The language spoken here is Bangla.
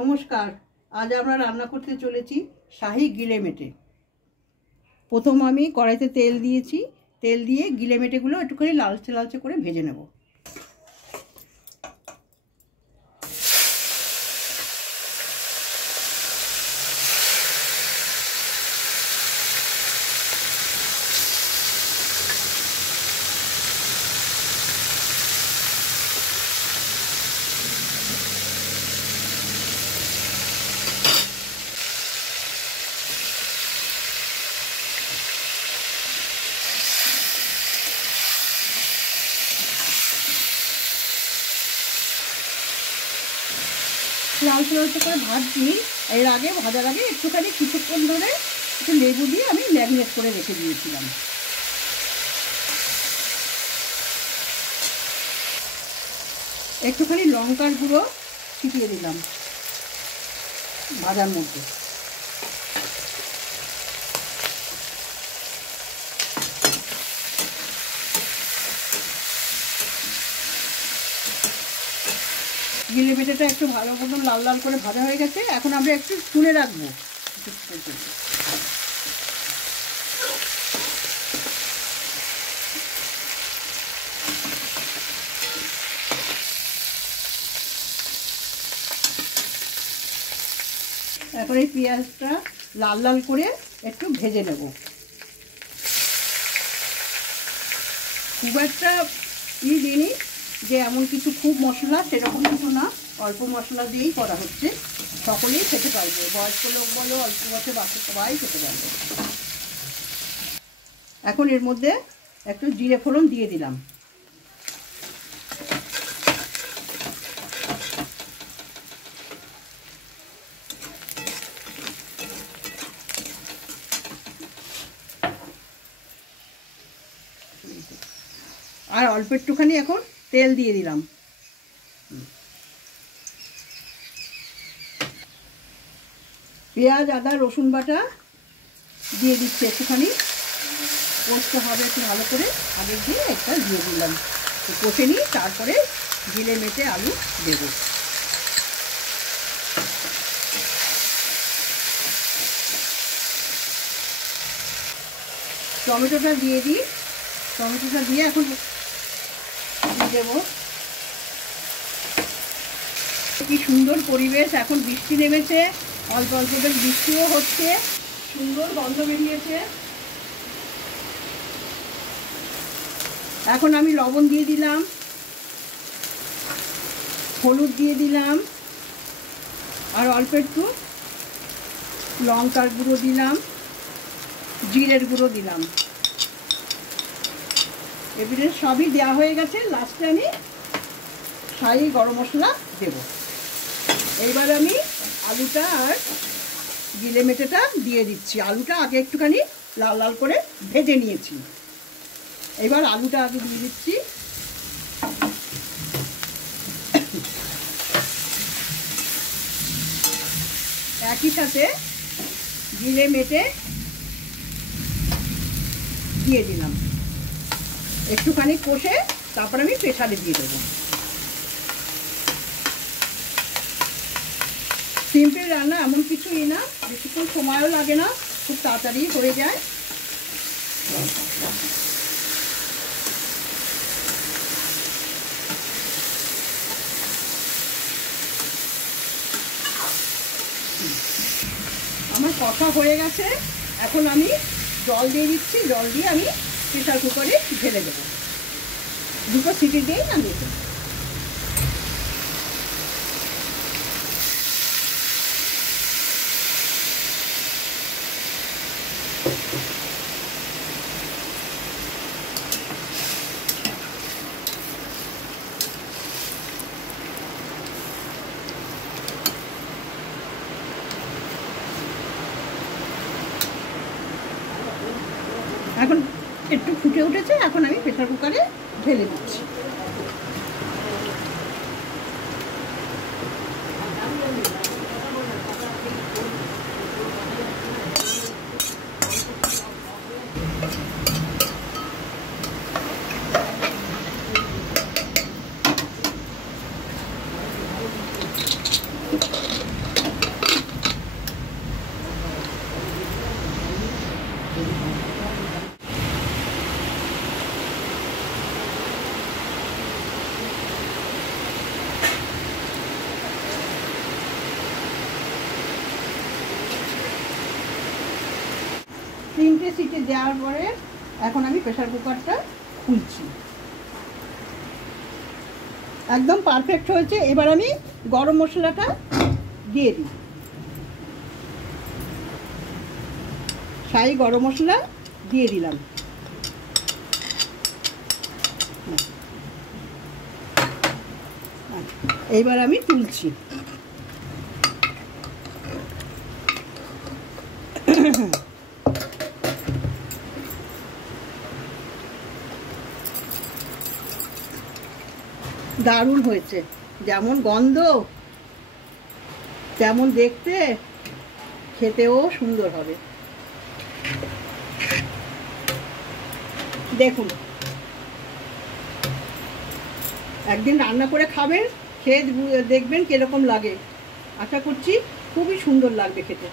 নমস্কার। আজ আমরা রান্না করতে চলেছি শাহী গিলেমেটে। প্রথম আমি কড়াইতে তেল দিয়েছি। তেল দিয়ে গিলেমেটেগুলো একটুখানি লালচে লালচে করে ভেজে নেব। লালচে লালচে করে ভাজছি। এর আগে ভাজার আগে একটুখানি কিছুক্ষণ ধরে একটু লেবু দিয়ে আমি ম্যারিনেট করে রেখে দিয়েছিলাম। একটুখানি লঙ্কার গুঁড়ো ছিটিয়ে দিলাম ভাজার মধ্যে। গিলেমেটেটা একটু ভালো মতন লাল লাল করে ভাজা হয়ে গেছে। এখন আমরা একটু তুলে রাখবো। এখন এই পেঁয়াজটা লাল লাল করে একটু ভেজে নেব। খুব একটা দিইনি যে এমন কিছু খুব মশলা, সেরকম কিছু না, অল্প মশলা দিয়েই করা হচ্ছে। সকলেই খেতে পারবে, বয়স্ক লোক বলো, অল্প বয়সে বাচ্চা সবাই খেতে পারবে। এখন এর মধ্যে একটু জিরে ফোড়ন দিয়ে দিলাম। আর অল্প একটুখানি এখন তেল দিয়ে দিলাম। পেঁয়াজ, আদা, রসুন বাটা দিয়ে দিচ্ছি। একটুখানি কষতে হবে একটু ভালো করে। আগে দিয়ে একটা দিয়ে দিলাম, কষে নিই, তারপরে গিলেমেটে আলু দেব। টমেটোটা দিয়ে দিই। টমেটোটা দিয়ে এখন দেব। কি সুন্দর পরিবেশ, এখন বৃষ্টি নেমেছে, অল্প অল্প করে বৃষ্টিও হচ্ছে, সুন্দর গন্ধ বেরিয়েছে। এখন আমি লবণ দিয়ে দিলাম, হলুদ দিয়ে দিলাম, আর অল্প একটু লঙ্কার গুঁড়ো দিলাম, জিরের গুঁড়ো দিলাম। এবারে সবই দেওয়া হয়ে গেছে। লাস্টে আমি শাহী গরম মশলা দেব। এইবার আমি আলুটা আর গিলেমেটেটা দিয়ে দিচ্ছি। আলুটা আগে একটুখানি লাল লাল করে ভেজে নিয়েছি। এবার আলুটা আগে দিয়ে দিচ্ছি। একই সাথে গিলেমেটে দিয়ে দিলাম। একটুখানি কষে তারপর আমি প্রেসারে দিয়ে দেবো। সিম্পল রান্না, এমন কিছুই না, বেশিক্ষণ সময়ও লাগে না, খুব তাড়াতাড়ি হয়ে যায়। আমার কষা হয়ে গেছে। এখন আমি জল দিয়ে দিচ্ছি। জল দিয়ে আমি প্রেসার কুকারে ঢেলে দেবো। দুটো সিটি দিয়েই আমি দেবো। এখন একটু ফুটে উঠেছে, এখন আমি প্রেসার কুকারে ঢেলে দিচ্ছি। 3টে সিটি দেওয়ার পরে এখন আমি প্রেসার কুকারটা খুলছি। একদম পারফেক্ট হয়েছে। এবার আমি গরম মশলাটা দিয়ে দিই। শাহি গরম মশলা দিয়ে দিলাম। এইবার আমি তুলছি। দারুণ হয়েছে, যেমন গন্ধ তেমন দেখতে, খেতেও সুন্দর হবে। দেখুন, একদিন রান্না করে খাবেন, খেয়ে দেখবেন কিরকম লাগে। আশা করছি খুবই সুন্দর লাগবে খেতে।